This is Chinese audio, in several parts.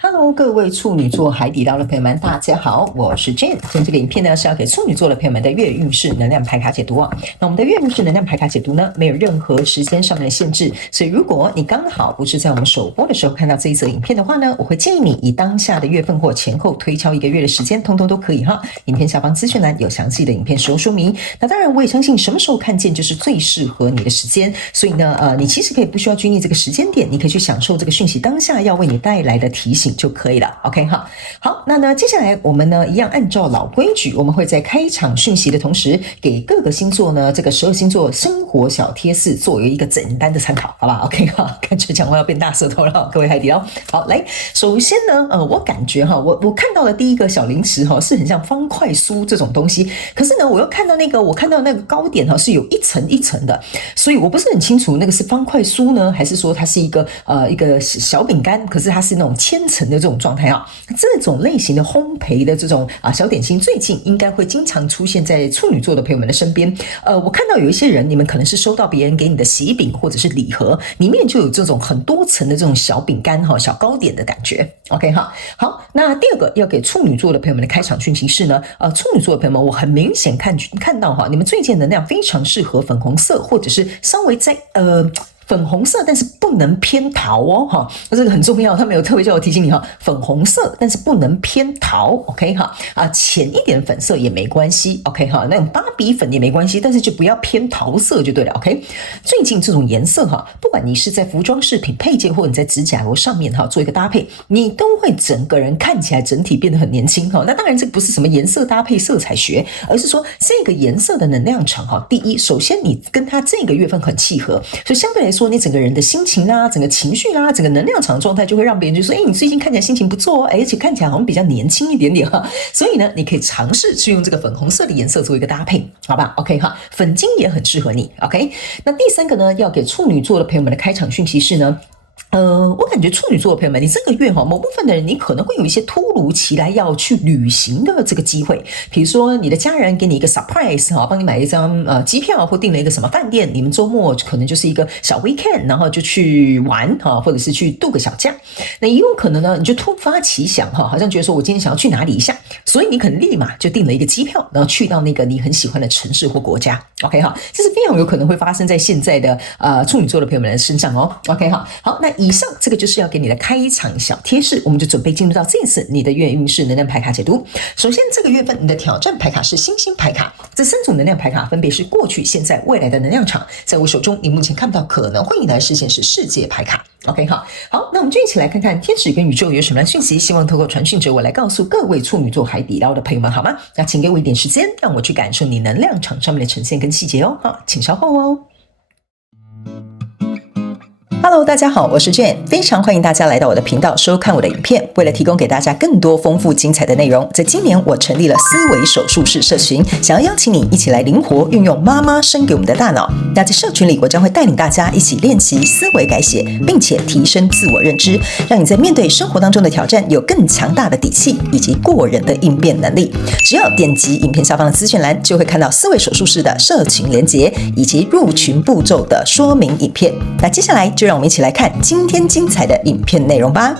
Hello，各位处女座海底捞的朋友们，大家好，我是 Jane。今天这个影片呢是要给处女座的朋友们的月运势能量牌卡解读啊。那我们的月运势能量牌卡解读呢，没有任何时间上面的限制，所以如果你刚好不是在我们首播的时候看到这一则影片的话呢，我会建议你以当下的月份或前后推敲1个月的时间，通通都可以哈。影片下方资讯栏有详细的影片使用说明。那当然，我也相信什么时候看见就是最适合你的时间，所以呢，你其实可以不需要拘泥这个时间点，你可以去享受这个讯息当下要为你带来的提醒就可以了。OK 哈，好，那呢，接下来我们呢一样按照老规矩，我们会在开场讯息的同时，给各个星座呢这个12星座生活小贴士作为一个简单的参考，好吧 ？OK 哈，感觉讲话要变大舌头了，各位海底捞。好，来，首先呢，我感觉哈，我看到的第一个小零食哈，是很像方块酥这种东西，可是呢，我看到那个糕点哈是有一层一层的，所以我不是很清楚那个是方块酥呢，还是说它是一个小饼干，可是它是那种千层的这种状态啊。这种类型的烘焙的这种小点心，最近应该会经常出现在处女座的朋友们的身边。我看到有一些人，你们可能是收到别人给你的喜饼或者是礼盒，里面就有这种很多层的这种小饼干哈、小糕点的感觉。OK 哈，好，那第二个要给处女座的朋友们的开场讯息是呢，处女座的朋友们，我很明显看到哈，你们最近能量非常适合粉红色，或者是稍微在粉红色，但是不能偏桃哦，哈，这个很重要，他们有特别叫我提醒你哈，粉红色，但是不能偏桃 ，OK 哈，浅一点粉色也没关系 ，OK 哈，那种芭比粉也没关系，但是就不要偏桃色就对了 ，OK。最近这种颜色哈，不管你是在服装饰品配件，或者你在指甲油上面哈做一个搭配，你都会整个人看起来整体变得很年轻哈。那当然这不是什么颜色搭配色彩学，而是说这个颜色的能量场哈，第一，首先你跟它这个月份很契合，所以相对来说，你整个人的心情啦、整个情绪啦、整个能量场状态，就会让别人就说：“你最近看起来心情不错哦，而且看起来好像比较年轻一点点哈。”所以呢，你可以尝试去用这个粉红色的颜色做一个搭配，好吧 ？OK 哈，粉金也很适合你。OK， 那第三个呢，要给处女座的朋友们的开场讯息是呢。我感觉处女座的朋友们，你这个月某部分的人，你可能会有一些突如其来要去旅行的这个机会。比如说，你的家人给你一个 surprise 帮你买一张机票，或订了一个什么饭店，你们周末可能就是一个小 weekend， 然后就去玩或者是去度个小假。那也有可能呢，你就突发奇想好像觉得说我今天想要去哪里一下，所以你可能立马就订了一个机票，然后去到那个你很喜欢的城市或国家。OK 哈，这是非常有可能会发生在现在的处女座的朋友们的身上哦。OK 哈，好，那以上这个就是要给你的开场小贴士，我们就准备进入到这次你的月运势能量牌卡解读。首先，这个月份你的挑战牌卡是星星牌卡，这3种能量牌卡分别是过去、现在、未来的能量场。在我手中，你目前看不到可能会引来的视线是世界牌卡。OK 好，那我们就一起来看看天使跟宇宙有什么样的讯息，希望透过传讯者我来告诉各位处女座海底捞的朋友们好吗？那请给我一点时间，让我去感受你能量场上面的呈现跟细节哦。好，请稍后哦。Hello， 大家好，我是 Jane， 非常欢迎大家来到我的频道收看我的影片。为了提供给大家更多丰富精彩的内容，在今年我成立了思维手术室社群，想要邀请你一起来灵活运用妈妈生给我们的大脑。那在社群里，我将会带领大家一起练习思维改写，并且提升自我认知，让你在面对生活当中的挑战有更强大的底气以及过人的应变能力。只要点击影片下方的资讯栏，就会看到思维手术室的社群连结以及入群步骤的说明影片。那接下来就让我们一起来看今天精彩的影片内容吧。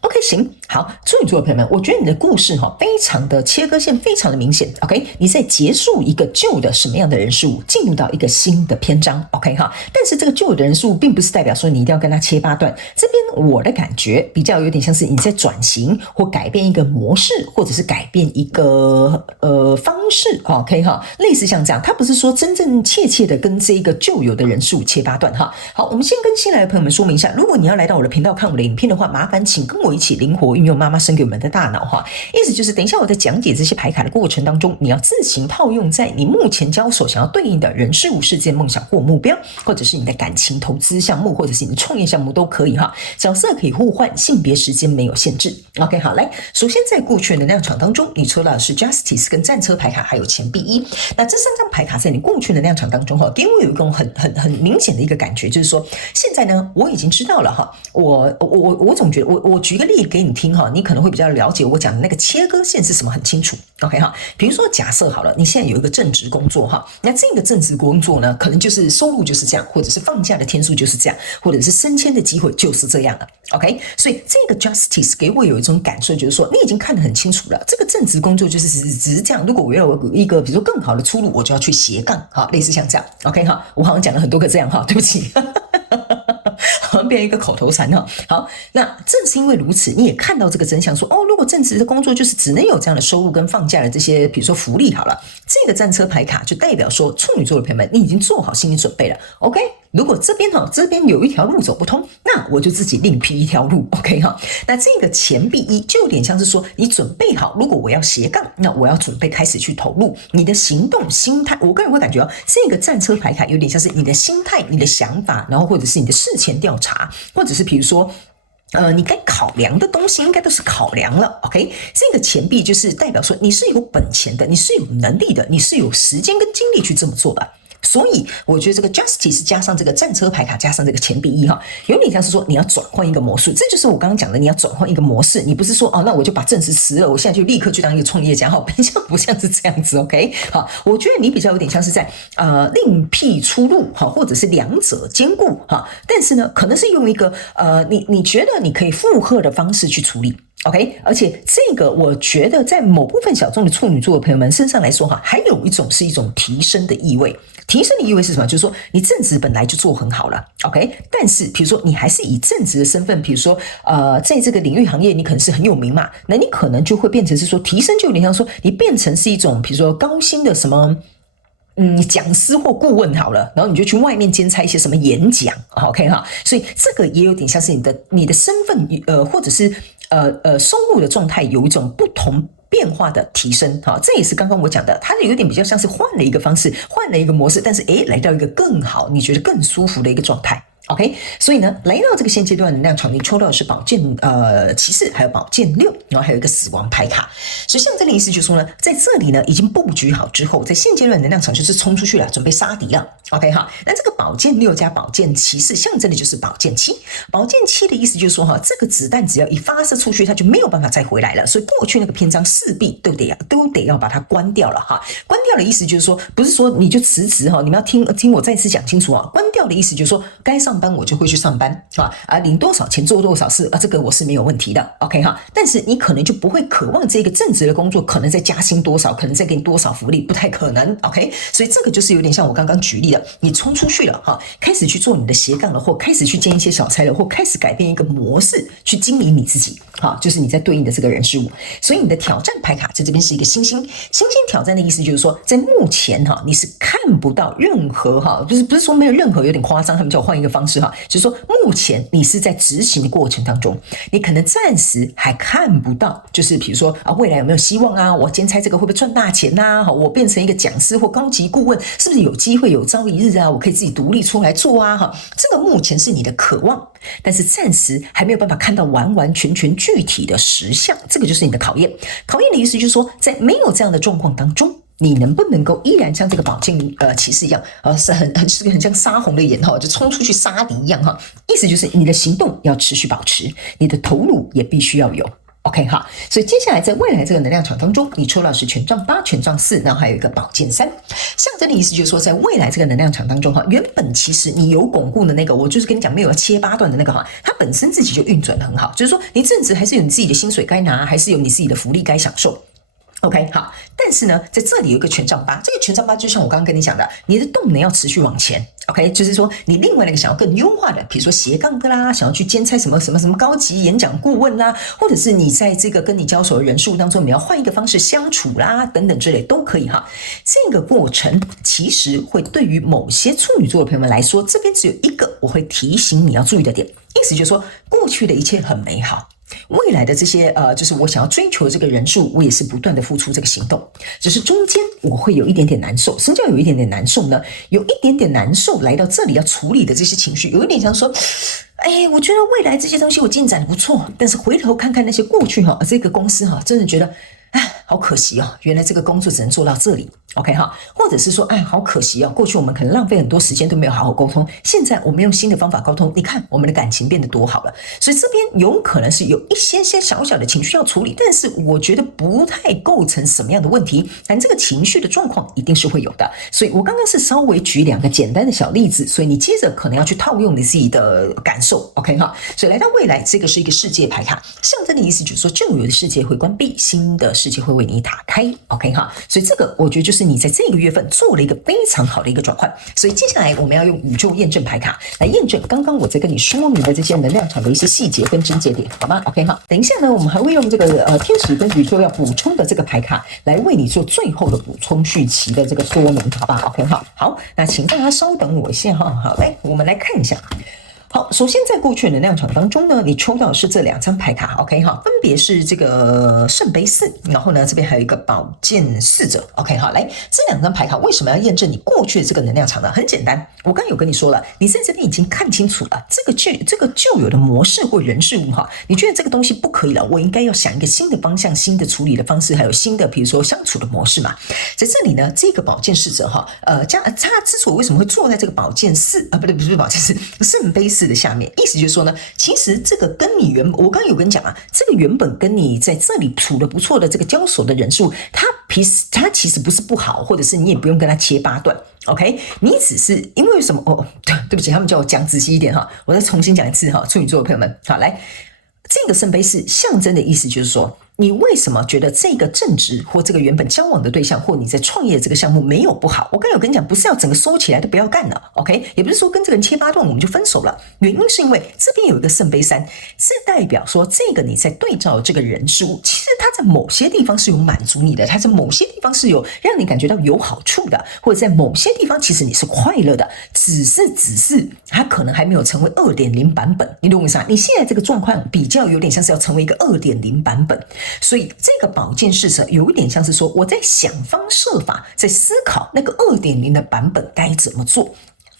OK， 行，好，处女座的朋友们，我觉得你的故事非常的切割线非常的明显。OK， 你在结束一个旧的什么样的人事物，进入到一个新的篇章。OK 哈，但是这个旧的人事物并不是代表说你一定要跟它切八段。这边我的感觉比较有点像是你在转型或改变一个模式，或者是改变一个方式。OK 哈，类似像这样，它不是说真正切切的跟这个旧有的人事物切八段哈。好，我们先跟新来的朋友们说明一下，如果你要来到我的频道看我的影片的话，麻烦请跟我一起灵活运用妈妈生给我们的大脑哈。意思就是等一下我在讲解这些牌卡的过程当中，你要自行套用在你目前交手想要对应的人事物事件梦想或目标，或者是你的感情投资项目，或者是你的创业项目都可以哈。角色可以互换，性别时间没有限制。OK 好，来，首先在过去的能量场当中，你抽到的是 Justice 跟战车牌卡，还有钱币1。那这3张牌卡在你过去的能量场当中给我有一种很明显的一个感觉，就是说现在呢我已经知道了哈，我总觉得我举个例给你听哈，你可能会比较了解我讲的那个切割线是什么，很清楚。OK 哈，比如说假设好了，你现在有一个正职工作哈，那这个正职工作呢，可能就是收入就是这样，或者是放假的天数就是这样，或者是升迁的机会就是这样了。OK，所以这个 justice 给我有一种感受，就是说你已经看得很清楚了，这个正职工作就是只是这样。如果我要有一个比如说更好的出路，我就要去斜杠，哈，类似像这样。OK 哈，我好像讲了很多个这样哈，对不起。好像变成一个口头禅哈。好，那正是因为如此，你也看到这个真相，说哦，如果正职的工作就是只能有这样的收入跟放假的这些，比如说福利好了，这个战车牌卡就代表说，处女座的朋友们，你已经做好心理准备了。OK，如果这边有一条路走不通，那我就自己另辟一条路。OK 哈，那这个钱币一就有点像是说，你准备好，如果我要斜杠，那我要准备开始去投入你的行动心态。我个人会感觉哦，这个战车牌卡有点像是你的心态、你的想法，然后或者是你的事前调查，或者是比如说。你该考量的东西应该都是考量了 ，OK？ 这个钱币就是代表说你是有本钱的，你是有能力的，你是有时间跟精力去这么做的。所以我觉得这个 justice 加上这个战车牌卡加上这个钱币一哈，有点像是说你要转换一个模式，这就是我刚刚讲的，你要转换一个模式，你不是说哦，那我就把正职辞了，我现在就立刻去当一个创业家哈，比较不像是这样子 ，OK？ 好，我觉得你比较有点像是在另辟出路哈，或者是两者兼顾哈，但是呢，可能是用一个你觉得你可以负荷的方式去处理。OK， 而且这个我觉得在某部分小众的处女座的朋友们身上来说哈，还有一种是一种提升的意味。提升的意味是什么？就是说你正职本来就做很好了 ，OK， 但是比如说你还是以正职的身份，比如说在这个领域行业你可能是很有名嘛，那你可能就会变成是说提升，就有点像说你变成是一种比如说高薪的什么。讲师或顾问好了，然后你就去外面兼差一些什么演讲 ，OK 哈，所以这个也有点像是你的身份或者是收入的状态有一种不同变化的提升哈，这也是刚刚我讲的，它有点比较像是换了一个方式，换了一个模式，但是来到一个更好，你觉得更舒服的一个状态。OK， 所以呢，来到这个现阶段能量场，你抽到的是宝剑骑士，还有宝剑6，然后还有一个死亡牌卡。所以像这个意思就是说呢，在这里呢已经布局好之后，在现阶段能量场就是冲出去了，准备杀敌了。OK 哈，那这个宝剑6加宝剑骑士，像这里就是宝剑7。宝剑7的意思就是说哈，这个子弹只要一发射出去，它就没有办法再回来了。所以过去那个篇章势必都得要把它关掉了哈。关掉的意思就是说，不是说你就辞职哈，你们要听我再次讲清楚啊。关掉的意思就是说，该上班我就会去上班领多少钱做多少事这个我是没有问题的 OK 哈，但是你可能就不会渴望这个正职的工作可能再加薪多少，可能再给你多少福利，不太可能 OK， 所以这个就是有点像我刚刚举例的，你冲出去了哈，开始去做你的斜杠了，或开始去兼一些小差了，或开始改变一个模式去经营你自己哈，就是你在对应的这个人事物，所以你的挑战牌卡在这边是一个星星挑战的意思就是说，在目前哈你是看不到任何哈，不是说没有任何，有点夸张，他们叫我换一个方式哈，就是说目前你是在执行的过程当中，你可能暂时还看不到，就是比如说未来有没有希望啊？我兼差这个会不会赚大钱啊？我变成一个讲师或高级顾问，是不是有机会有朝一日啊？我可以自己独立出来做啊？哈，这个目前是你的渴望，但是暂时还没有办法看到完完全全具体的实相，这个就是你的考验。考验的意思就是说，在没有这样的状况当中，你能不能够依然像这个宝剑骑士一样是很像杀红的眼哈，就冲出去杀敌一样哈。意思就是你的行动要持续保持，你的投入也必须要有。OK 哈，所以接下来在未来这个能量场当中，你抽到是权杖8、权杖4，然后还有一个宝剑3。象征的意思就是说，在未来这个能量场当中哈，原本其实你有巩固的那个，我就是跟你讲没有要切八段的那个哈，它本身自己就运转得很好，就是说你正职还是有你自己的薪水该拿，还是有你自己的福利该享受。OK 好，但是呢，在这里有一个权杖8，这个权杖8就像我刚刚跟你讲的，你的动能要持续往前。OK， 就是说你另外那个想要更优化的，比如说斜杠的啦，想要去兼差什么高级演讲顾问啦，或者是你在这个跟你交手的人数当中，你要换一个方式相处啦，等等之类都可以哈。这个过程其实会对于某些处女座的朋友们来说，这边只有一个我会提醒你要注意的点，意思就是说过去的一切很美好。未来的这些就是我想要追求这个人数，我也是不断的付出这个行动，只是中间我会有一点点难受。什么叫有一点点难受呢？有一点点难受来到这里要处理的这些情绪，有一点像说，我觉得未来这些东西我进展的不错，但是回头看看那些过去这个公司真的觉得好可惜哦，原来这个工作只能做到这里。OK 哈，或者是说，哎，好可惜哦，过去我们可能浪费很多时间都没有好好沟通，现在我们用新的方法沟通，你看我们的感情变得多好了。所以这边有可能是有一些小小的情绪要处理，但是我觉得不太构成什么样的问题，但这个情绪的状况一定是会有的。所以我刚刚是稍微举2个简单的小例子，所以你接着可能要去套用你自己的感受。OK 哈，所以来到未来，这个是一个世界牌卡，象征的意思就是说，旧有的世界会关闭，新的世界会为你打开。OK 哈，所以这个我觉得就是你在这个月份做了一个非常好的一个转换。所以接下来我们要用宇宙验证牌卡来验证刚刚我在跟你说明的这些能量场的一些细节跟症结点，好吗 ？OK 哈，等一下呢，我们还会用这个天使跟宇宙要补充的这个牌卡来为你做最后的补充续期的这个说明，好吧 ？OK 哈，好，那请大家稍等我一下哈。好，来我们来看一下。好，首先在过去的能量场当中呢，你抽到的是这2张牌卡 ，OK 哈，分别是这个圣杯4，然后呢这边还有一个宝剑侍者 ，OK 哈，来这2张牌卡为什么要验证你过去的这个能量场呢？很简单，我刚有跟你说了，你在这边已经看清楚了这个旧有的模式或人事物哈，你觉得这个东西不可以了，我应该要想一个新的方向、新的处理的方式，还有新的比如说相处的模式嘛。在这里呢，这个宝剑侍者哈，他之所以为什么会坐在这个宝剑4啊，不是宝剑4，圣杯4的下面，意思就是说呢，其实这个跟你我刚刚有跟你讲啊，这个原本跟你在这里处的不错的这个交手的人数，他其实不是不好，或者是你也不用跟他切8段。OK， 你只是因为什么？哦，对不起，他们叫我讲仔细一点哈，我再重新讲一次哈，处女座的朋友们，好来，这个圣杯4象征的意思就是说，你为什么觉得这个正职或这个原本交往的对象或你在创业的这个项目没有不好？我刚有跟你讲，不是要整个收起来都不要干了 ，OK？ 也不是说跟这个人切8段我们就分手了。原因是因为这边有一个圣杯3，是代表说这个你在对照这个人事物，其实他在某些地方是有满足你的，他在某些地方是有让你感觉到有好处的，或者在某些地方其实你是快乐的，只是他可能还没有成为2.0 版本。你懂我意思吗？你现在这个状况比较有点像是要成为一个2.0 版本。所以这个宝剑侍者有一点像是说，我在想方设法，在思考那个2.0的版本该怎么做。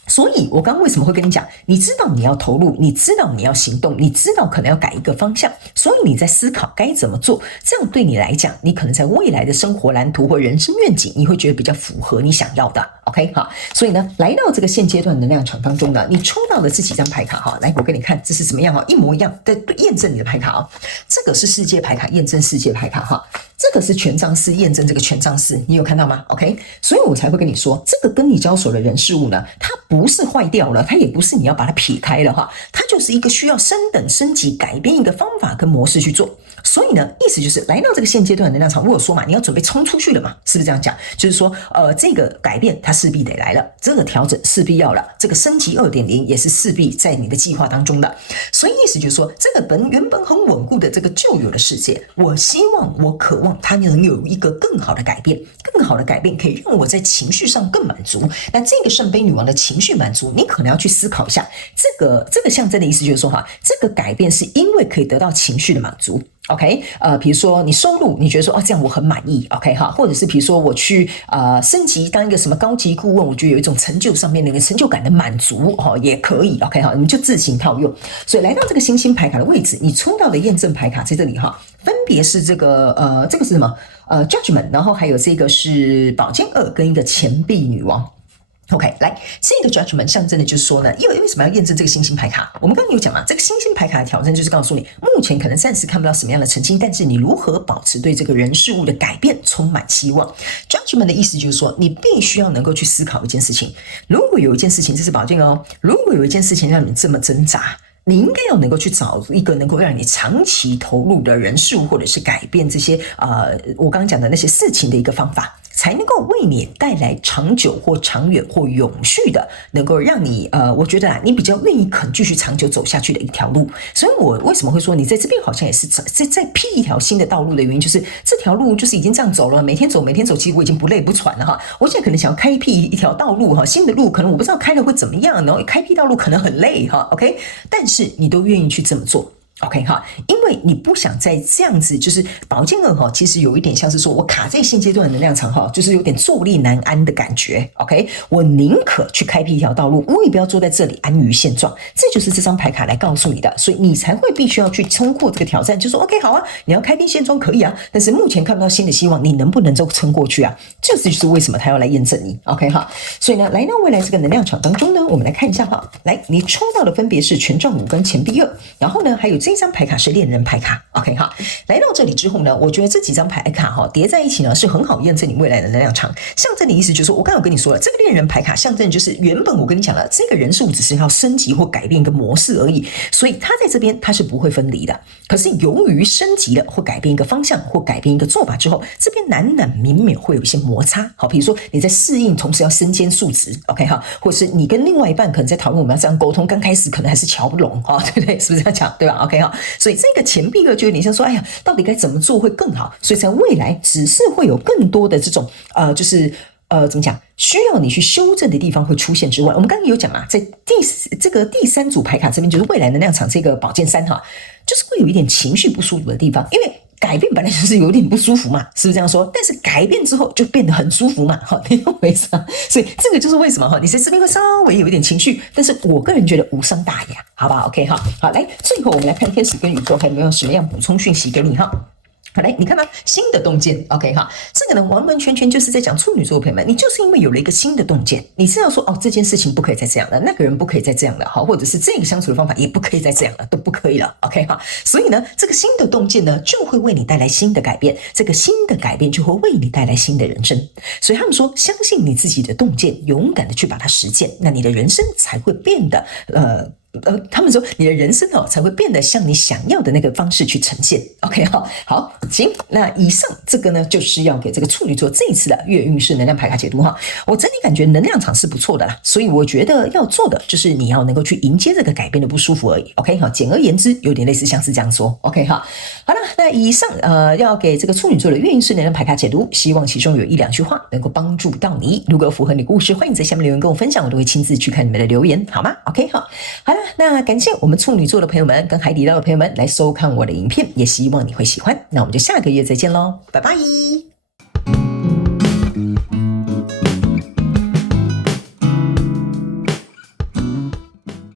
所以我刚刚为什么会跟你讲，你知道你要投入，你知道你要行动，你知道可能要改一个方向，所以你在思考该怎么做，这样对你来讲，你可能在未来的生活蓝图或人生愿景，你会觉得比较符合你想要的 OK 好，所以呢，来到这个现阶段能量场当中呢，你抽到的这几张牌卡哈，来我给你看这是怎么样哈，一模一样的验证你的牌卡啊，这个是世界牌卡验证世界牌卡哈，这个是权杖4验证这个权杖4，你有看到吗 ？OK， 所以我才会跟你说，这个跟你交手的人事物呢，它不是坏掉了，它也不是你要把它撇开了哈，它就是一个需要升等升级改变一个方法跟模式去做。所以呢，意思就是来到这个现阶段的能量场，我有说嘛，你要准备冲出去了嘛，是不是这样讲？就是说，这个改变它势必得来了，这个调整势必要了，这个升级2.0也是势必在你的计划当中的。所以意思就是说，这个原本很稳固的这个旧有的世界，我希望我渴望它能有一个更好的改变，更好的改变可以让我在情绪上更满足。那这个圣杯女王的情绪满足，你可能要去思考一下，这个象征的意思就是说哈，这个改变是因为可以得到情绪的满足。OK， 比如说你收入，你觉得说这样我很满意 ，OK 哈，或者是比如说我去升级当一个什么高级顾问，我觉得有一种成就上面的一个成就感的满足也可以 ，OK 哈，你们就自行套用。所以来到这个星星牌卡的位置，你抽到的验证牌卡在这里哈，分别是这个这个是什么Judgment， 然后还有这个是宝剑2跟一个钱币女王。OK， 来，这个 judgment 象征的就是说呢，因为为什么要验证这个星星牌卡？我们刚刚有讲嘛，这个星星牌卡的挑战就是告诉你，目前可能暂时看不到什么样的成绩，但是你如何保持对这个人事物的改变充满希望。judgment 的意思就是说，你必须要能够去思考一件事情，如果有一件事情，这是宝剑哦，如果有一件事情让你这么挣扎，你应该要能够去找一个能够让你长期投入的人事物，或者是改变这些我刚刚讲的那些事情的一个方法，才能够为你带来长久或长远或永续的，能够让你我觉得你比较愿意肯继续长久走下去的一条路。所以我为什么会说你在这边好像也是在辟一条新的道路的原因，就是这条路就是已经这样走了，每天走，其实我已经不累不喘了哈。我现在可能想要开辟一条道路哈，新的路可能我不知道开了会怎么样，然后开辟道路可能很累哈 ，OK， 但是你都愿意去这么做。OK 哈，因为你不想再这样子，就是宝剑二哈，其实有一点像是说我卡在现阶段的能量场哈，就是有点坐立难安的感觉。OK， 我宁可去开辟一条道路，我也不要坐在这里安于现状。这就是这张牌卡来告诉你的，所以你才会必须要去冲破这个挑战，就说 OK 好啊，你要开辟现状可以啊，但是目前看不到新的希望，你能不能够撑过去啊？这就是为什么他要来验证你。OK 哈，所以呢，来到未来这个能量场当中呢，我们来看一下哈，来你抽到的分别是权杖五跟钱币二，然后呢还有这张牌卡是恋人牌卡 ，OK 哈。来到这里之后呢，我觉得这几张牌卡哈叠在一起呢，是很好验证你未来的能量场。象征的意思就是说，我刚刚有跟你说了，这个恋人牌卡象征就是原本我跟你讲了，这个人数只是要升级或改变一个模式而已，所以他在这边他是不会分离的。可是由于升级了或改变一个方向或改变一个做法之后，这边难免会有一些摩擦。好，比如说你在适应，同时要身兼数职 ，OK 哈，或是你跟另外一半可能在讨论我们要这样沟通，刚开始可能还是瞧不拢哈，对不对？是不是这样讲？对吧 ？OK 哈，所以这个钱币二就有点像说，哎呀，到底该怎么做会更好？所以在未来只是会有更多的这种就是怎么讲？需要你去修正的地方会出现之外，我们刚刚有讲嘛，在第三组牌卡这边，就是未来能量场这个宝剑三哈，就是会有一点情绪不舒服的地方，因为改变本来就是有点不舒服嘛，是不是这样说？但是改变之后就变得很舒服嘛，哈，你懂我意思吗？所以这个就是为什么哈，你在这边会稍微有一点情绪，但是我个人觉得无伤大雅，好不好 ？OK 哈，好，来，最后我们来看天使跟宇宙还有没有什么样补充讯息给你哈。好来，你看到新的洞见 ，OK 哈，这个呢完完全全就是在讲处女座的朋友们，你就是因为有了一个新的洞见，你知道说哦这件事情不可以再这样了，那个人不可以再这样了，好，或者是这个相处的方法也不可以再这样了，都不可以了 ，OK 哈，所以呢这个新的洞见呢就会为你带来新的改变，这个新的改变就会为你带来新的人生，所以他们说相信你自己的洞见，勇敢的去把它实践，那你的人生才会变得他们说你的人生才会变得像你想要的那个方式去呈现 ，OK 哈，好，行，那以上这个呢就是要给这个处女座这一次的月运势能量牌卡解读哈。我整体感觉能量场是不错的啦，所以我觉得要做的就是你要能够去迎接这个改变的不舒服而已 ，OK 哈。简而言之，有点类似像是这样说 ，OK 哈。好了，那以上要给这个处女座的月运势能量牌卡解读，希望其中有一两句话能够帮助到你。如果符合你故事，欢迎在下面留言跟我分享，我都会亲自去看你们的留言，好吗 ？OK 哈。好了。那感谢我们处女座的朋友们跟海底捞的朋友们来收看我的影片，也希望你会喜欢。那我们就下个月再见喽，拜拜。